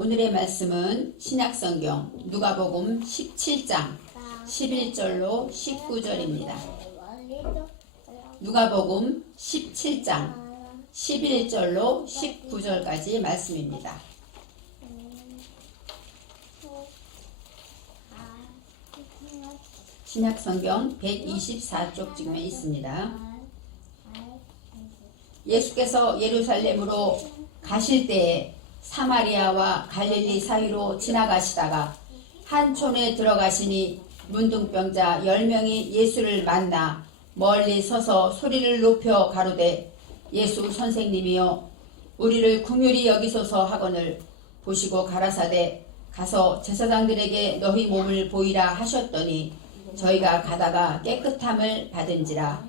오늘의 말씀은 신약성경 누가복음 17장 11절로 19절입니다. 누가복음 17장 11절로 19절까지 말씀입니다. 신약성경 124쪽 지금에 있습니다. 예수께서 예루살렘으로 가실 때에 사마리아와 갈릴리 사이로 지나가시다가 한 촌에 들어가시니 문둥병자 10명이 예수를 만나 멀리 서서 소리를 높여 가로되 예수 선생님이여 우리를 긍휼히 여기소서 하거늘 보시고 가라사대 가서 제사장들에게 너희 몸을 보이라 하셨더니 저희가 가다가 깨끗함을 받은지라.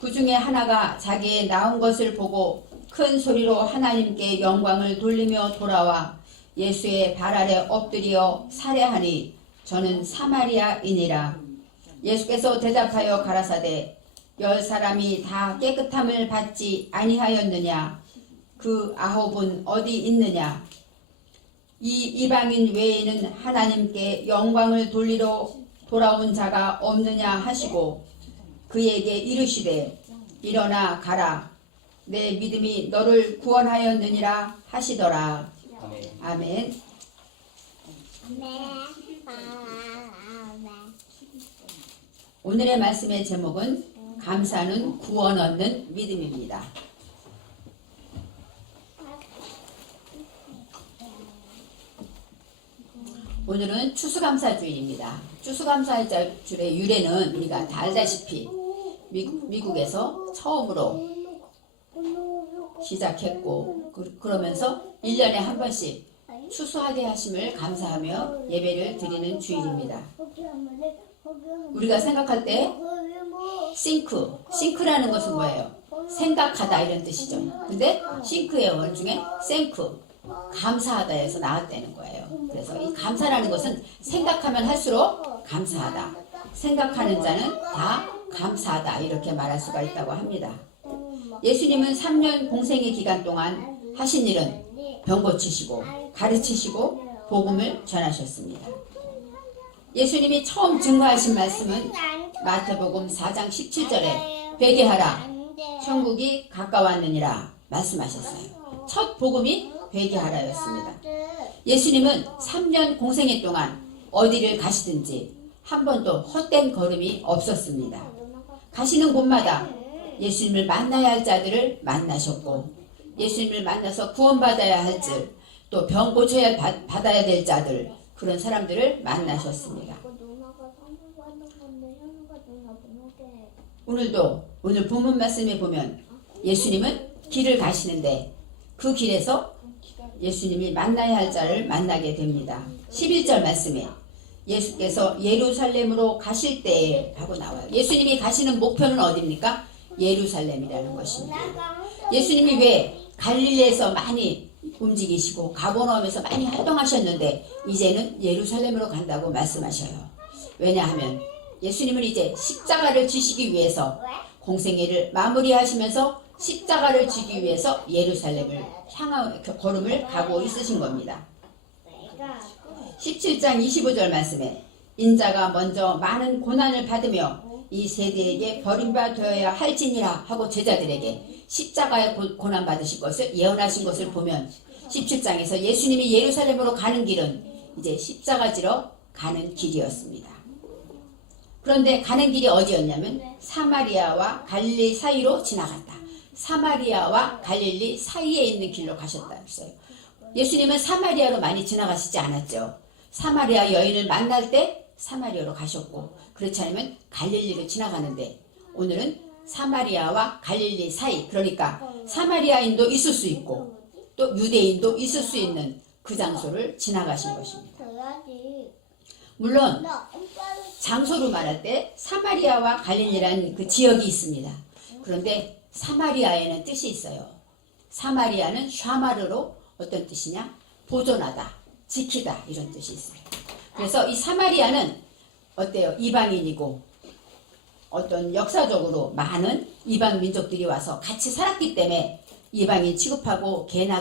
그 중에 하나가 자기의 나온 것을 보고 큰 소리로 하나님께 영광을 돌리며 돌아와 예수의 발 아래 엎드려 살해하니 저는 사마리아인이라. 예수께서 대답하여 가라사대 10사람이 다 깨끗함을 받지 아니하였느냐? 그 9은 어디 있느냐? 이 이방인 외에는 하나님께 영광을 돌리러 돌아온 자가 없느냐 하시고 그에게 이르시되 일어나 가라 내 믿음이 너를 구원하였느니라 하시더라. 아멘. 오늘의 말씀의 제목은 감사는 구원 얻는 믿음입니다. 오늘은 추수감사주일입니다. 추수감사주일의 유래는 우리가 다 알다시피 미국에서 처음으로 시작했고 그러면서 1년에 한 번씩 추수하게 하심을 감사하며 예배를 드리는 주일입니다. 우리가 생각할 때 싱크라는 것은 뭐예요? 생각하다 이런 뜻이죠. 근데 싱크의 원 중에 생크 감사하다에서 나왔다는 거예요. 그래서 이 감사라는 것은 생각하면 할수록 감사하다. 생각하는 자는 다 감사하다 이렇게 말할 수가 있다고 합니다. 예수님은 3년 공생의 기간 동안 하신 일은 병 고치시고 가르치시고 복음을 전하셨습니다. 예수님이 처음 증거하신 말씀은 마태복음 4장 17절에 회개하라 천국이 가까웠느니라 말씀하셨어요. 첫 복음이 회개하라였습니다. 예수님은 3년 공생애 동안 어디를 가시든지 한 번도 헛된 걸음이 없었습니다. 가시는 곳마다 예수님을 만나야 할 자들을 만나셨고 예수님을 만나서 구원받아야 할 줄, 또 병 고쳐야 받아야 될 자들 그런 사람들을 만나셨습니다. 오늘 본문 말씀에 보면 예수님은 길을 가시는데 그 길에서 예수님이 만나야 할 자를 만나게 됩니다. 11절 말씀에 예수께서 예루살렘으로 가실 때에 하고 나와요. 예수님이 가시는 목표는 어디입니까? 예루살렘이라는 것입니다. 예수님이 왜 갈릴리에서 많이 움직이시고 가버나움에서 많이 활동하셨는데 이제는 예루살렘으로 간다고 말씀하셔요. 왜냐하면 예수님은 이제 십자가를 지시기 위해서 공생애를 마무리하시면서 십자가를 지기 위해서 예루살렘을 향한 걸음을 가고 있으신 겁니다. 17장 25절 말씀에 인자가 먼저 많은 고난을 받으며 이 세대에게 버림받아야 할지니라 하고 제자들에게 십자가의 고난 받으실 것을 예언하신 것을 보면 17장에서 예수님이 예루살렘으로 가는 길은 이제 십자가 지러 가는 길이었습니다. 그런데 가는 길이 어디였냐면 사마리아와 갈릴리 사이로 지나갔다. 사마리아와 갈릴리 사이에 있는 길로 가셨다 했어요. 예수님은 사마리아로 많이 지나가시지 않았죠. 사마리아 여인을 만날 때 사마리아로 가셨고 그렇지 않으면 갈릴리로 지나가는데 오늘은 사마리아와 갈릴리 사이 그러니까 사마리아인도 있을 수 있고 또 유대인도 있을 수 있는 그 장소를 지나가신 것입니다. 물론 장소로 말할 때 사마리아와 갈릴리라는 그 지역이 있습니다. 그런데 사마리아에는 뜻이 있어요. 사마리아는 샤마르로 어떤 뜻이냐? 보존하다, 지키다 이런 뜻이 있어요. 그래서 이 사마리아는 어때요? 이방인이고 어떤 역사적으로 많은 이방 민족들이 와서 같이 살았기 때문에 이방인 취급하고 개와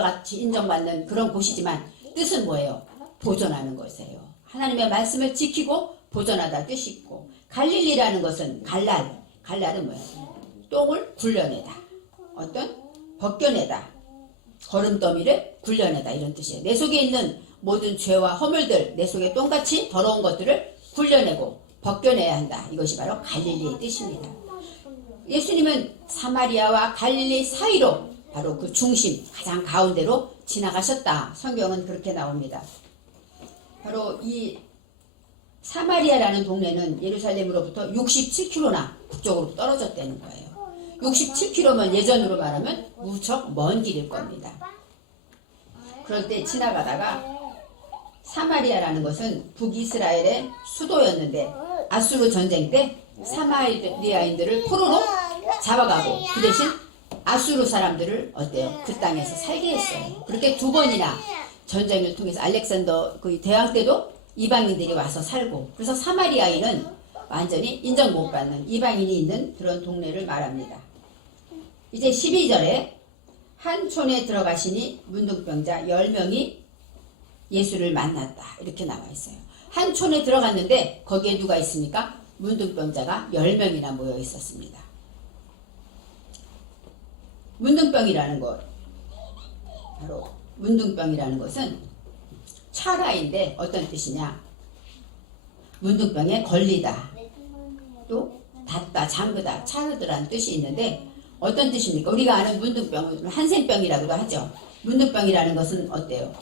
같이 인정받는 그런 곳이지만 뜻은 뭐예요? 보존하는 것이에요. 하나님의 말씀을 지키고 보존하다 뜻이 있고, 갈릴리라는 것은 갈랄은 뭐예요? 똥을 굴려내다, 어떤 벗겨내다, 거름더미를 굴려내다, 이런 뜻이에요. 내 속에 있는 모든 죄와 허물들, 내 속에 똥같이 더러운 것들을 굴려내고 벗겨내야 한다. 이것이 바로 갈릴리의 뜻입니다. 예수님은 사마리아와 갈릴리 사이로 바로 그 중심, 가장 가운데로 지나가셨다. 성경은 그렇게 나옵니다. 바로 이 사마리아라는 동네는 예루살렘으로부터 67km나 북쪽으로 떨어졌다는 거예요. 67km면 예전으로 말하면 무척 먼 길일 겁니다. 그럴 때 지나가다가 사마리아라는 것은 북이스라엘의 수도였는데 아수르 전쟁 때 사마리아인들을 포로로 잡아가고 그 대신 아수르 사람들을 어때요? 그 땅에서 살게 했어요. 그렇게 두 번이나 전쟁을 통해서 알렉산더 그 대왕 때도 이방인들이 와서 살고, 그래서 사마리아인은 완전히 인정 못 받는 이방인이 있는 그런 동네를 말합니다. 이제 12절에 한 촌에 들어가시니 문둥병자 10명이 예수를 만났다. 이렇게 나와 있어요. 한 촌에 들어갔는데 거기에 누가 있습니까? 문둥병자가 10명이나 모여 있었습니다. 문둥병이라는 것, 바로 문둥병이라는 것은 차라인데 어떤 뜻이냐? 문둥병에 걸리다, 또 닿다, 잠그다, 차르드라는 뜻이 있는데 어떤 뜻입니까? 우리가 아는 문둥병은 한센병이라고도 하죠. 문둥병이라는 것은 어때요?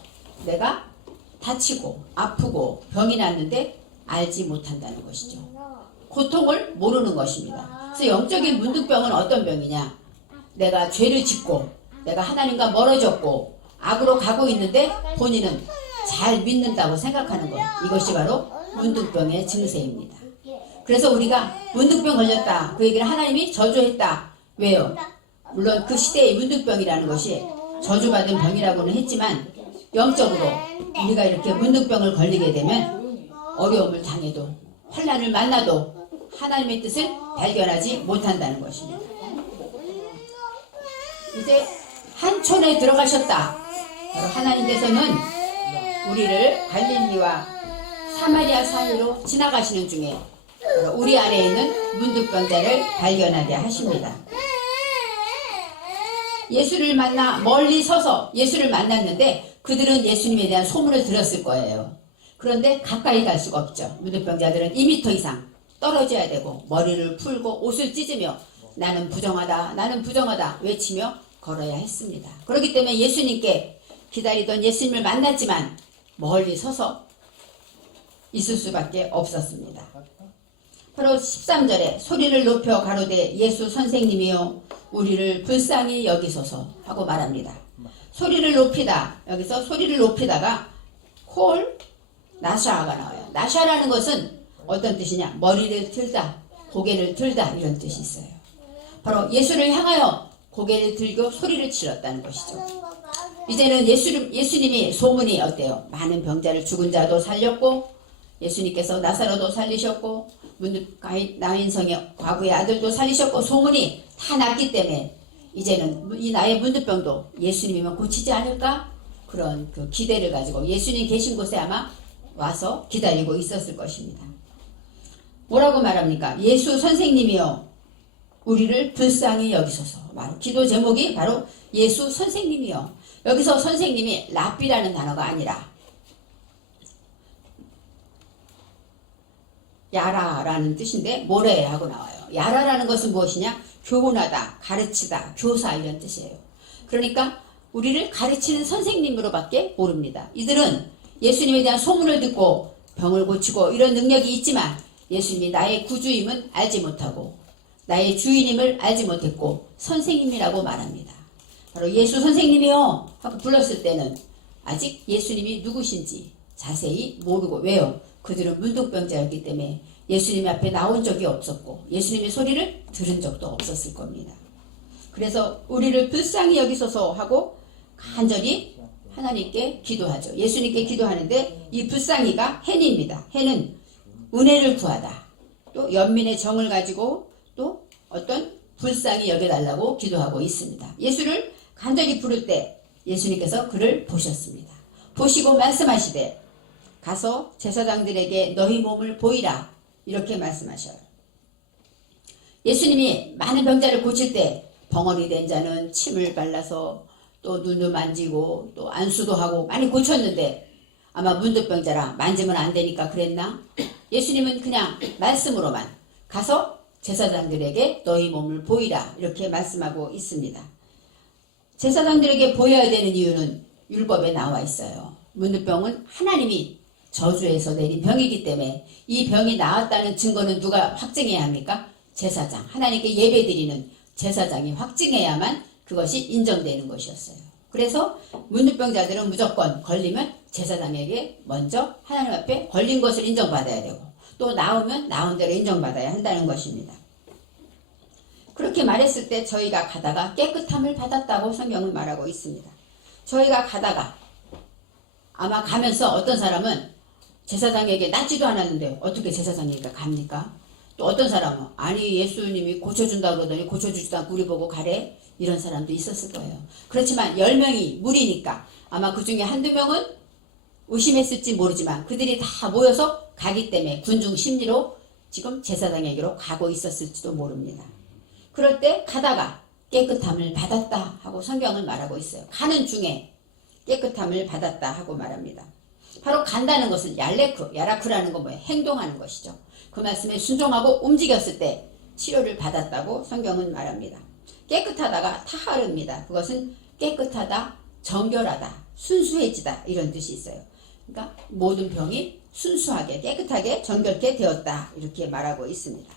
내가 다치고 아프고 병이 났는데 알지 못한다는 것이죠. 고통을 모르는 것입니다. 그래서 영적인 문둥병은 어떤 병이냐? 내가 죄를 짓고 내가 하나님과 멀어졌고 악으로 가고 있는데 본인은 잘 믿는다고 생각하는 것, 이것이 바로 문둥병의 증세입니다. 그래서 우리가 문둥병 걸렸다, 그 얘기를 하나님이 저주했다. 왜요? 물론 그 시대의 문둥병이라는 것이 저주받은 병이라고는 했지만 영적으로 우리가 이렇게 문둥병을 걸리게 되면 어려움을 당해도 환난을 만나도 하나님의 뜻을 발견하지 못한다는 것입니다. 이제 한 촌에 들어가셨다. 바로 하나님께서는 우리를 갈릴리와 사마리아 사이로 지나가시는 중에 우리 안에 있는 문둥병자를 발견하게 하십니다. 예수를 만나 멀리 서서 예수를 만났는데 그들은 예수님에 대한 소문을 들었을 거예요. 그런데 가까이 갈 수가 없죠. 문둥병자들은 2m 이상 떨어져야 되고 머리를 풀고 옷을 찢으며 나는 부정하다, 나는 부정하다 외치며 걸어야 했습니다. 그렇기 때문에 예수님께 기다리던 예수님을 만났지만 멀리 서서 있을 수밖에 없었습니다. 바로 13절에 소리를 높여 가로되 예수 선생님이여 우리를 불쌍히 여기소서 하고 말합니다. 소리를 높이다, 여기서 소리를 높이다가 콜 나샤가 나와요. 나샤라는 것은 어떤 뜻이냐? 머리를 들다, 고개를 들다, 이런 뜻이 있어요. 바로 예수를 향하여 고개를 들고 소리를 질렀다는 것이죠. 이제는 예수님이 소문이 어때요? 많은 병자를, 죽은 자도 살렸고 예수님께서 나사로도 살리셨고 나인성의 과부의 아들도 살리셨고 소문이 다 났기 때문에 이제는 이 나의 문둥병도 예수님이면 고치지 않을까? 그런 그 기대를 가지고 예수님 계신 곳에 아마 와서 기다리고 있었을 것입니다. 뭐라고 말합니까? 예수 선생님이여 우리를 불쌍히 여기소서. 바로 기도 제목이 바로 예수 선생님이여. 여기서 선생님이 랍비라는 단어가 아니라 야라라는 뜻인데 모래하고 나와요. 야라라는 것은 무엇이냐? 교훈하다, 가르치다, 교사, 이런 뜻이에요. 그러니까 우리를 가르치는 선생님으로밖에 모릅니다. 이들은 예수님에 대한 소문을 듣고 병을 고치고 이런 능력이 있지만 예수님이 나의 구주임은 알지 못하고 나의 주인임을 알지 못했고 선생님이라고 말합니다. 바로 예수 선생님이요 하고 불렀을 때는 아직 예수님이 누구신지 자세히 모르고, 왜요? 그들은 문둥병자였기 때문에 예수님 앞에 나온 적이 없었고 예수님의 소리를 들은 적도 없었을 겁니다. 그래서 우리를 불쌍히 여기소서 하고 간절히 하나님께 기도하죠. 예수님께 기도하는데 이 불쌍히가 해니입니다. 해는 은혜를 구하다, 또 연민의 정을 가지고 또 어떤 불쌍히 여겨달라고 기도하고 있습니다. 예수를 간절히 부를 때 예수님께서 그를 보셨습니다. 보시고 말씀하시되 가서 제사장들에게 너희 몸을 보이라 이렇게 말씀하셔요. 예수님이 많은 병자를 고칠 때 벙어리 된 자는 침을 발라서 또 눈도 만지고 또 안수도 하고 많이 고쳤는데 아마 문득병자라 만지면 안 되니까 그랬나? 예수님은 그냥 말씀으로만 가서 제사장들에게 너희 몸을 보이라 이렇게 말씀하고 있습니다. 제사장들에게 보여야 되는 이유는 율법에 나와 있어요. 문득병은 하나님이 저주에서 내린 병이기 때문에 이 병이 나았다는 증거는 누가 확증해야 합니까? 제사장, 하나님께 예배드리는 제사장이 확증해야만 그것이 인정되는 것이었어요. 그래서 문득병자들은 무조건 걸리면 제사장에게 먼저 하나님 앞에 걸린 것을 인정받아야 되고 또 나오면 나온 대로 인정받아야 한다는 것입니다. 그렇게 말했을 때 저희가 가다가 깨끗함을 받았다고 성경은 말하고 있습니다. 저희가 가다가 아마 가면서 어떤 사람은 제사장에게 낫지도 않았는데 어떻게 제사장에게 갑니까? 또 어떤 사람은 아니 예수님이 고쳐준다고 그러더니 고쳐주지도 않고 우리 보고 가래? 이런 사람도 있었을 거예요. 그렇지만 10명이 무리니까 아마 그 중에 한두 명은 의심했을지 모르지만 그들이 다 모여서 가기 때문에 군중 심리로 지금 제사장에게로 가고 있었을지도 모릅니다. 그럴 때 가다가 깨끗함을 받았다 하고 성경은 말하고 있어요. 가는 중에 깨끗함을 받았다 하고 말합니다. 바로 간다는 것은 야라크라는 건 뭐예요? 행동하는 것이죠. 그 말씀에 순종하고 움직였을 때 치료를 받았다고 성경은 말합니다. 깨끗하다가 타하르입니다. 그것은 깨끗하다, 정결하다, 순수해지다 이런 뜻이 있어요. 그러니까 모든 병이 순수하게 깨끗하게 정결케 되었다 이렇게 말하고 있습니다.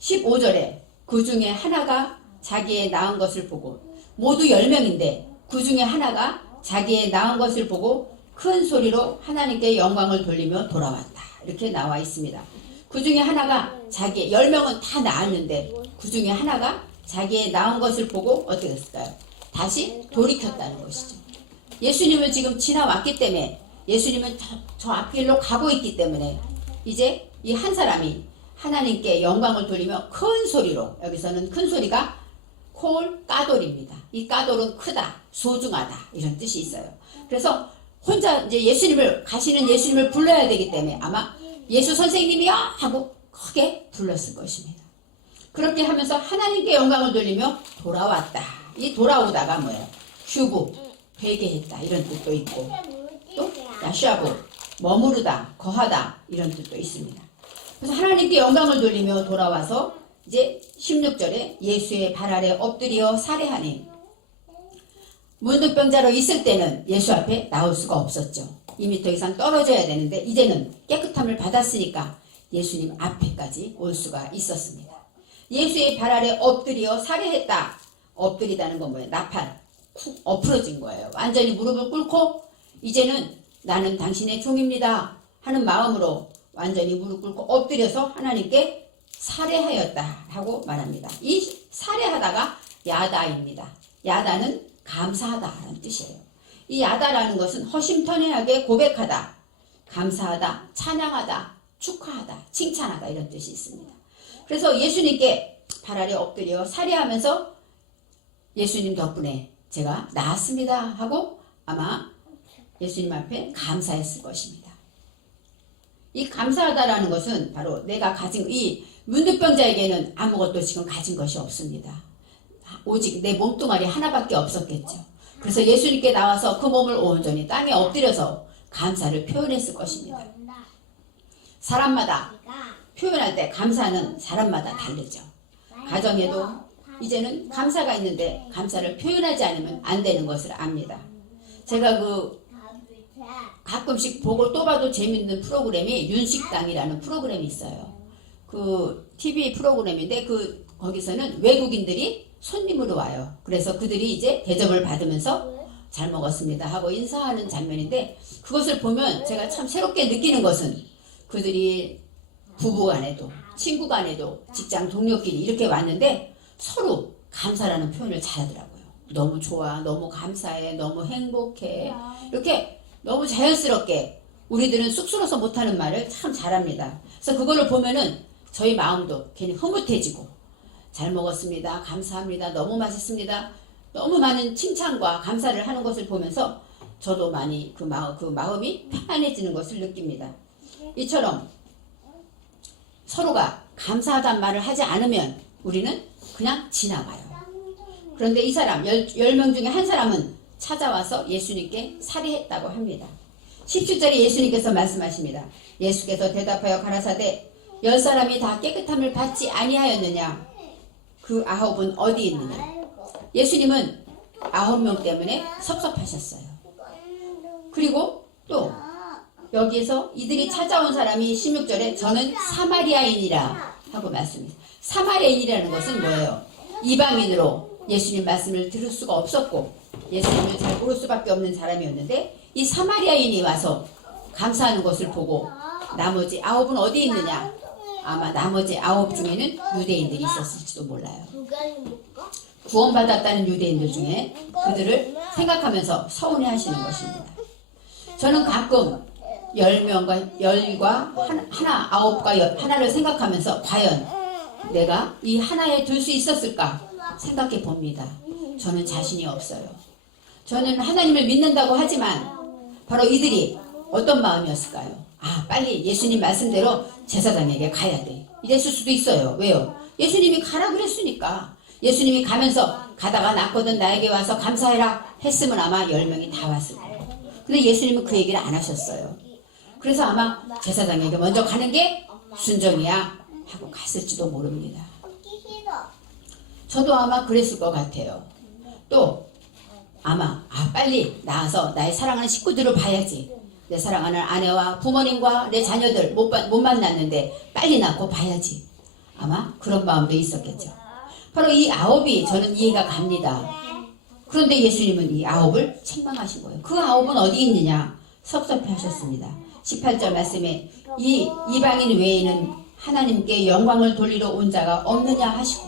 15절에 그 중에 하나가 자기의 나은 것을 보고 모두 10명인데 그 중에 하나가 자기의 나은 것을 보고 큰 소리로 하나님께 영광을 돌리며 돌아왔다 이렇게 나와 있습니다. 그 중에 하나가 자기 10명은 다 나았는데 그 중에 하나가 자기의 나은 것을 보고 어떻게 됐을까요? 다시 돌이켰다는 것이죠. 예수님을 지금 지나왔기 때문에 예수님은 저 앞길로 가고 있기 때문에 이제 이 한 사람이 하나님께 영광을 돌리며 큰 소리로, 여기서는 큰 소리가 콜 까돌입니다. 이 까돌은 크다, 소중하다 이런 뜻이 있어요. 그래서 혼자 이제 가시는 예수님을 불러야 되기 때문에 아마 예수 선생님이야 하고 크게 불렀을 것입니다. 그렇게 하면서 하나님께 영광을 돌리며 돌아왔다. 이 돌아오다가 뭐예요? 휴부, 회개했다 이런 뜻도 있고 또 야샤부, 머무르다, 거하다 이런 뜻도 있습니다. 그래서 하나님께 영광을 돌리며 돌아와서 이제 16절에 예수의 발 아래 엎드려 살해하니 문득병자로 있을 때는 예수 앞에 나올 수가 없었죠. 2m 이상 떨어져야 되는데 이제는 깨끗함을 받았으니까 예수님 앞에까지 올 수가 있었습니다. 예수의 발 아래 엎드려 살해했다. 엎드리다는 건 뭐예요? 나팔, 쿡 엎으러진 거예요. 완전히 무릎을 꿇고 이제는 나는 당신의 종입니다 하는 마음으로 완전히 무릎 꿇고 엎드려서 하나님께 살해하였다 하고 말합니다. 이 살해하다가 야다입니다. 야다는 감사하다라는 뜻이에요. 이 야다라는 것은 허심탄회하게 고백하다, 감사하다, 찬양하다, 축하하다, 칭찬하다 이런 뜻이 있습니다. 그래서 예수님께 발 아래 엎드려 살해하면서 예수님 덕분에 제가 나았습니다 하고 아마 예수님 앞에 감사했을 것입니다. 이 감사하다라는 것은 바로 내가 가진 이 문득병자에게는 아무것도 지금 가진 것이 없습니다. 오직 내 몸뚱아리 하나밖에 없었겠죠. 그래서 예수님께 나와서 그 몸을 온전히 땅에 엎드려서 감사를 표현했을 것입니다. 사람마다 표현할 때 감사는 사람마다 다르죠. 가정에도 이제는 감사가 있는데 감사를 표현하지 않으면 안 되는 것을 압니다. 제가 가끔씩 보고 또 봐도 재밌는 프로그램이 윤식당이라는 프로그램이 있어요. 그 TV 프로그램인데 거기서는 외국인들이 손님으로 와요. 그래서 그들이 이제 대접을 받으면서 잘 먹었습니다 하고 인사하는 장면인데 그것을 보면 제가 참 새롭게 느끼는 것은 그들이 부부간에도 친구간에도 직장 동료끼리 이렇게 왔는데 서로 감사라는 표현을 잘하더라고요. 너무 좋아, 너무 감사해, 너무 행복해 이렇게 너무 자연스럽게 우리들은 쑥스러워서 못하는 말을 참 잘합니다. 그래서 그거를 보면은 저희 마음도 괜히 흐뭇해지고 잘 먹었습니다. 감사합니다. 너무 맛있습니다. 너무 많은 칭찬과 감사를 하는 것을 보면서 저도 많이 그 마음이 편안해지는 것을 느낍니다. 이처럼 서로가 감사하단 말을 하지 않으면 우리는 그냥 지나가요. 그런데 이 사람 10명 중에 한 사람은 찾아와서 예수님께 살해했다고 합니다. 17절에 예수님께서 말씀하십니다. 예수께서 대답하여 가라사대 10사람이 다 깨끗함을 받지 아니하였느냐? 그 9은 어디 있느냐? 예수님은 9명 때문에 섭섭하셨어요. 그리고 또 여기에서 이들이 찾아온 사람이 16절에 저는 사마리아인이라 하고 말씀합니다. 사마리아인이라는 것은 뭐예요? 이방인으로 예수님 말씀을 들을 수가 없었고 예수님을 잘 모를 수밖에 없는 사람이었는데 이 사마리아인이 와서 감사하는 것을 보고 나머지 9은 어디 있느냐? 아마 나머지 9 중에는 유대인들이 있었을지도 몰라요. 구원받았다는 유대인들 중에 그들을 생각하면서 서운해하시는 것입니다. 저는 가끔 10명과 10과 하나 9과 하나를 생각하면서 과연 내가 이 하나에 들 수 있었을까 생각해 봅니다. 저는 자신이 없어요. 저는 하나님을 믿는다고 하지만 바로 이들이 어떤 마음이었을까요? 아, 빨리 예수님 말씀대로 제사장에게 가야 돼. 이랬을 수도 있어요. 왜요? 예수님이 가라 그랬으니까. 예수님이 가면서 가다가 났거든 나에게 와서 감사해라 했으면 아마 10명이 다 왔을 거예요. 근데 예수님은 그 얘기를 안 하셨어요. 그래서 아마 제사장에게 먼저 가는 게 순정이야 하고 갔을지도 모릅니다. 저도 아마 그랬을 것 같아요. 또 아마 빨리 나와서 나의 사랑하는 식구들을 봐야지. 내 사랑하는 아내와 부모님과 내 자녀들 못 만났는데 빨리 낳고 봐야지. 아마 그런 마음도 있었겠죠. 바로 이 9이 저는 이해가 갑니다. 그런데 예수님은 이 9을 책망하신 거예요. 그 9은 어디 있느냐? 섭섭해 하셨습니다. 18절 말씀에 이 이방인 외에는 하나님께 영광을 돌리러 온 자가 없느냐 하시고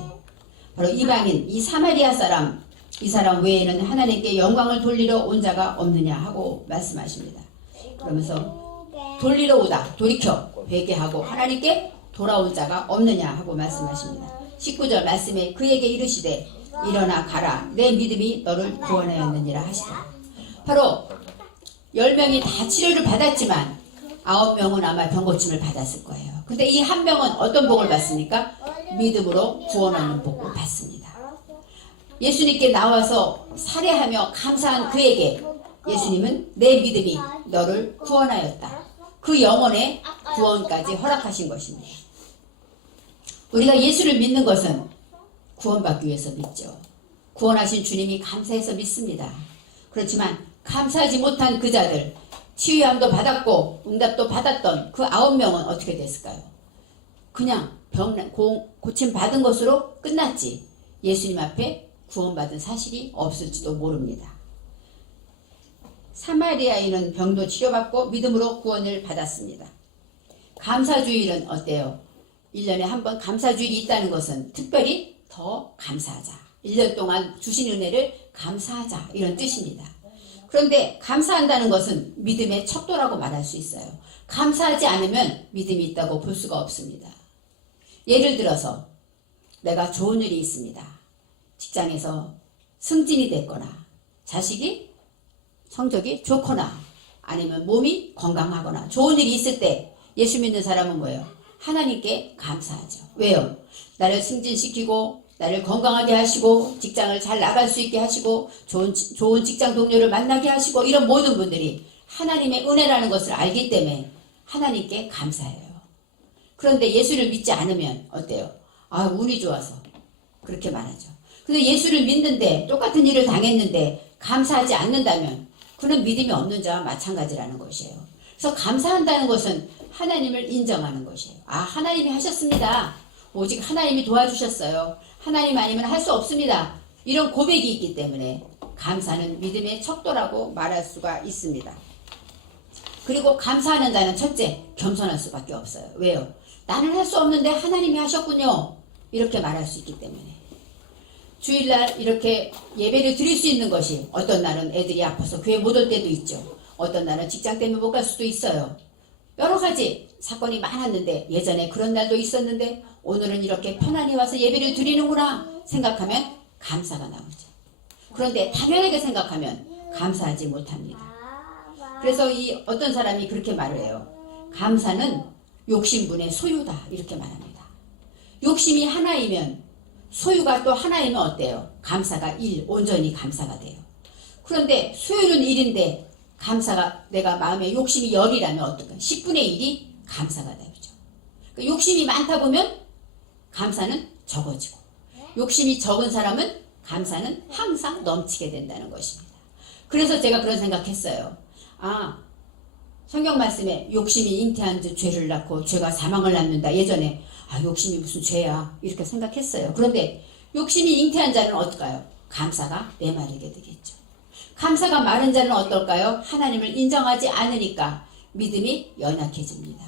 바로 이방인 이 사마리아 사람 이 사람 외에는 하나님께 영광을 돌리러 온 자가 없느냐 하고 말씀하십니다. 그러면서 돌리러 오다 돌이켜 회개하고 하나님께 돌아온 자가 없느냐 하고 말씀하십니다. 19절 말씀에 그에게 이르시되 일어나 가라 내 믿음이 너를 구원하였느니라 하시더라. 바로 10명이 다 치료를 받았지만 9명은 아마 병고침을 받았을 거예요. 근데 이 한 명은 어떤 복을 받습니까? 믿음으로 구원하는 복을 받습니다. 예수님께 나와서 살해하며 감사한 그에게 예수님은 내 믿음이 너를 구원하였다. 그 영혼의 구원까지 허락하신 것입니다. 우리가 예수를 믿는 것은 구원받기 위해서 믿죠. 구원하신 주님이 감사해서 믿습니다. 그렇지만 감사하지 못한 그 자들 치유함도 받았고 응답도 받았던 그 9명은 어떻게 됐을까요? 그냥 고침 받은 것으로 끝났지 예수님 앞에 구원받은 사실이 없을지도 모릅니다. 사마리아인은 병도 치료받고 믿음으로 구원을 받았습니다. 감사주일은 어때요? 1년에 한 번 감사주일이 있다는 것은 특별히 더 감사하자. 1년 동안 주신 은혜를 감사하자 이런 뜻입니다. 그런데 감사한다는 것은 믿음의 척도라고 말할 수 있어요. 감사하지 않으면 믿음이 있다고 볼 수가 없습니다. 예를 들어서 내가 좋은 일이 있습니다. 직장에서 승진이 됐거나 자식이 성적이 좋거나 아니면 몸이 건강하거나 좋은 일이 있을 때 예수 믿는 사람은 뭐예요? 하나님께 감사하죠. 왜요? 나를 승진시키고 나를 건강하게 하시고 직장을 잘 나갈 수 있게 하시고 좋은 직장 동료를 만나게 하시고 이런 모든 분들이 하나님의 은혜라는 것을 알기 때문에 하나님께 감사해요. 그런데 예수를 믿지 않으면 어때요? 아, 운이 좋아서 그렇게 말하죠. 근데 예수를 믿는데 똑같은 일을 당했는데 감사하지 않는다면 그는 믿음이 없는 자와 마찬가지라는 것이에요. 그래서 감사한다는 것은 하나님을 인정하는 것이에요. 아, 하나님이 하셨습니다. 오직 하나님이 도와주셨어요. 하나님 아니면 할 수 없습니다. 이런 고백이 있기 때문에 감사는 믿음의 척도라고 말할 수가 있습니다. 그리고 감사하는 자는 첫째, 겸손할 수밖에 없어요. 왜요? 나는 할 수 없는데 하나님이 하셨군요. 이렇게 말할 수 있기 때문에. 주일날 이렇게 예배를 드릴 수 있는 것이 어떤 날은 애들이 아파서 교회 못 올 때도 있죠. 어떤 날은 직장 때문에 못 갈 수도 있어요. 여러 가지 사건이 많았는데 예전에 그런 날도 있었는데 오늘은 이렇게 편안히 와서 예배를 드리는구나 생각하면 감사가 나오죠. 그런데 당연하게 생각하면 감사하지 못합니다. 그래서 이 어떤 사람이 그렇게 말을 해요. 감사는 욕심분의 소유다 이렇게 말합니다. 욕심이 하나이면 소유가 또 하나이면 어때요? 감사가 1, 온전히 감사가 돼요. 그런데 소유는 1인데 감사가 내가 마음에 욕심이 10이라면 어떨까요? 10분의 1이 감사가 되죠. 그러니까 욕심이 많다 보면 감사는 적어지고 욕심이 적은 사람은 감사는 항상 넘치게 된다는 것입니다. 그래서 제가 그런 생각했어요. 성경 말씀에 욕심이 잉태한 죄를 낳고 죄가 사망을 낳는다. 예전에 욕심이 무슨 죄야 이렇게 생각했어요. 그런데 욕심이 잉태한 자는 어떨까요? 감사가 메마르게 되겠죠. 감사가 마른 자는 어떨까요? 하나님을 인정하지 않으니까 믿음이 연약해집니다.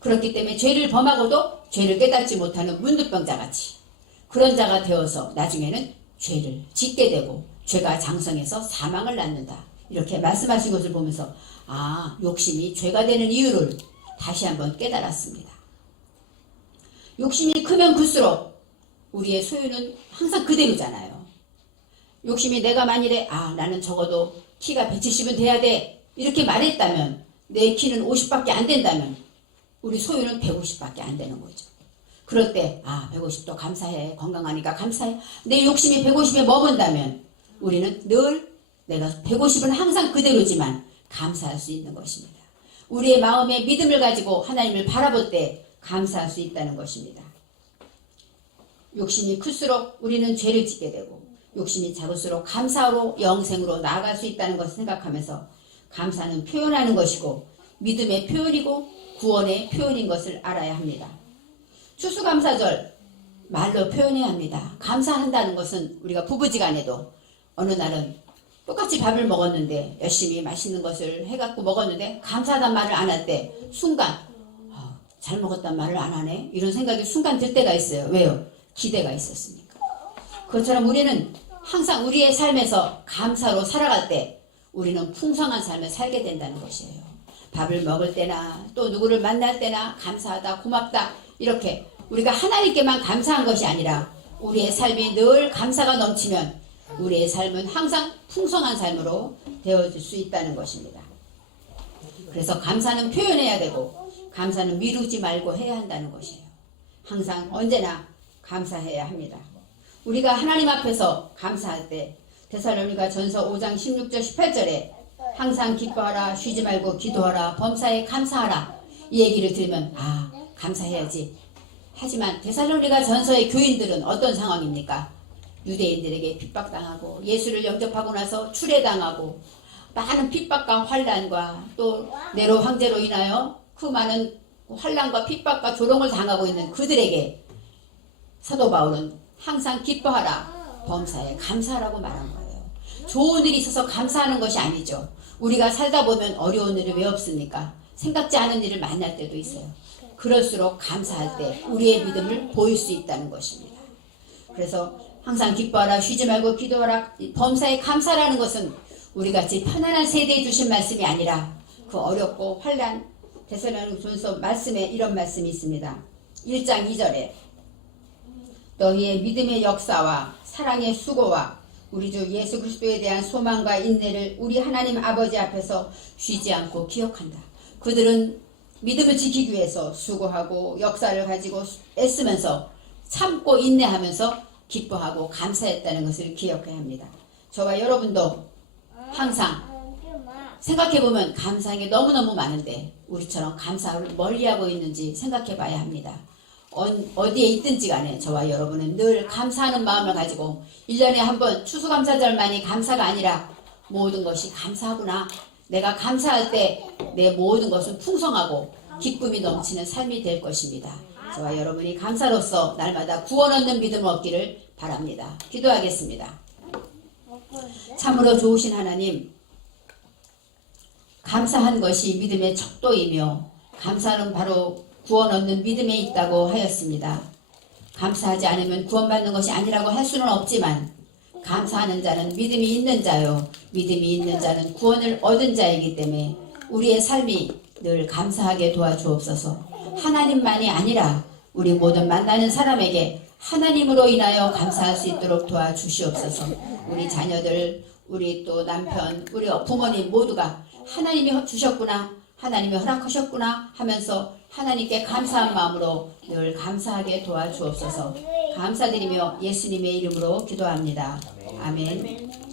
그렇기 때문에 죄를 범하고도 죄를 깨닫지 못하는 문득병자같이 그런 자가 되어서 나중에는 죄를 짓게 되고 죄가 장성해서 사망을 낳는다. 이렇게 말씀하신 것을 보면서 욕심이 죄가 되는 이유를 다시 한번 깨달았습니다. 욕심이 크면 클수록 우리의 소유는 항상 그대로잖아요. 욕심이 내가 만일에 나는 적어도 키가 170은 돼야 돼 이렇게 말했다면 내 키는 50밖에 안 된다면 우리 소유는 150밖에 안 되는 거죠. 그럴 때 150도 감사해. 건강하니까 감사해. 내 욕심이 150에 머문다면 우리는 늘 내가 150은 항상 그대로지만 감사할 수 있는 것입니다. 우리의 마음에 믿음을 가지고 하나님을 바라볼 때 감사할 수 있다는 것입니다. 욕심이 클수록 우리는 죄를 짓게 되고 욕심이 작을수록 감사로 영생으로 나아갈 수 있다는 것을 생각하면서 감사는 표현하는 것이고 믿음의 표현이고 구원의 표현인 것을 알아야 합니다. 추수감사절 말로 표현해야 합니다. 감사한다는 것은 우리가 부부지간에도 어느 날은 똑같이 밥을 먹었는데 열심히 맛있는 것을 해갖고 먹었는데 감사하단 말을 안 할 때 순간 잘 먹었단 말을 안 하네 이런 생각이 순간 들 때가 있어요. 왜요? 기대가 있었으니까. 그것처럼 우리는 항상 우리의 삶에서 감사로 살아갈 때 우리는 풍성한 삶을 살게 된다는 것이에요. 밥을 먹을 때나 또 누구를 만날 때나 감사하다 고맙다 이렇게 우리가 하나님께만 감사한 것이 아니라 우리의 삶이 늘 감사가 넘치면 우리의 삶은 항상 풍성한 삶으로 되어질 수 있다는 것입니다. 그래서 감사는 표현해야 되고 감사는 미루지 말고 해야 한다는 것이에요. 항상 언제나 감사해야 합니다. 우리가 하나님 앞에서 감사할 때 데살로니가 전서 5장 16절 18절에 항상 기뻐하라 쉬지 말고 기도하라 범사에 감사하라 이 얘기를 들으면 감사해야지. 하지만 데살로니가 전서의 교인들은 어떤 상황입니까? 유대인들에게 핍박당하고 예수를 영접하고 나서 추례당하고 많은 핍박과 환난과 또 네로 황제로 인하여 그 많은 환난과 핍박과 조롱을 당하고 있는 그들에게 사도 바울은 항상 기뻐하라 범사에 감사하라고 말한 거예요. 좋은 일이 있어서 감사하는 것이 아니죠. 우리가 살다 보면 어려운 일이 왜 없습니까? 생각지 않은 일을 만날 때도 있어요. 그럴수록 감사할 때 우리의 믿음을 보일 수 있다는 것입니다. 그래서 항상 기뻐하라 쉬지 말고 기도하라 범사에 감사라는 것은 우리같이 편안한 세대에 주신 말씀이 아니라 그 어렵고 환난 데살로니가전서 말씀에 이런 말씀이 있습니다. 1장 2절에 너희의 믿음의 역사와 사랑의 수고와 우리 주 예수 그리스도에 대한 소망과 인내를 우리 하나님 아버지 앞에서 쉬지 않고 기억한다. 그들은 믿음을 지키기 위해서 수고하고 역사를 가지고 애쓰면서 참고 인내하면서 기뻐하고 감사했다는 것을 기억해야 합니다. 저와 여러분도 항상 생각해보면 감사한 게 너무너무 많은데 우리처럼 감사를 멀리하고 있는지 생각해봐야 합니다. 어디에 있든지 간에 저와 여러분은 늘 감사하는 마음을 가지고 1년에 한 번 추수감사절만이 감사가 아니라 모든 것이 감사하구나. 내가 감사할 때 내 모든 것은 풍성하고 기쁨이 넘치는 삶이 될 것입니다. 저와 여러분이 감사로서 날마다 구원 얻는 믿음 얻기를 바랍니다. 기도하겠습니다. 참으로 좋으신 하나님, 감사한 것이 믿음의 척도이며 감사는 바로 구원 얻는 믿음에 있다고 하였습니다. 감사하지 않으면 구원받는 것이 아니라고 할 수는 없지만 감사하는 자는 믿음이 있는 자요 믿음이 있는 자는 구원을 얻은 자이기 때문에 우리의 삶이 늘 감사하게 도와주옵소서. 하나님만이 아니라 우리 모든 만나는 사람에게 하나님으로 인하여 감사할 수 있도록 도와주시옵소서. 우리 자녀들, 우리 또 남편, 우리 부모님 모두가 하나님이 주셨구나, 하나님이 허락하셨구나 하면서 하나님께 감사한 마음으로 늘 감사하게 도와주옵소서. 감사드리며 예수님의 이름으로 기도합니다. 아멘.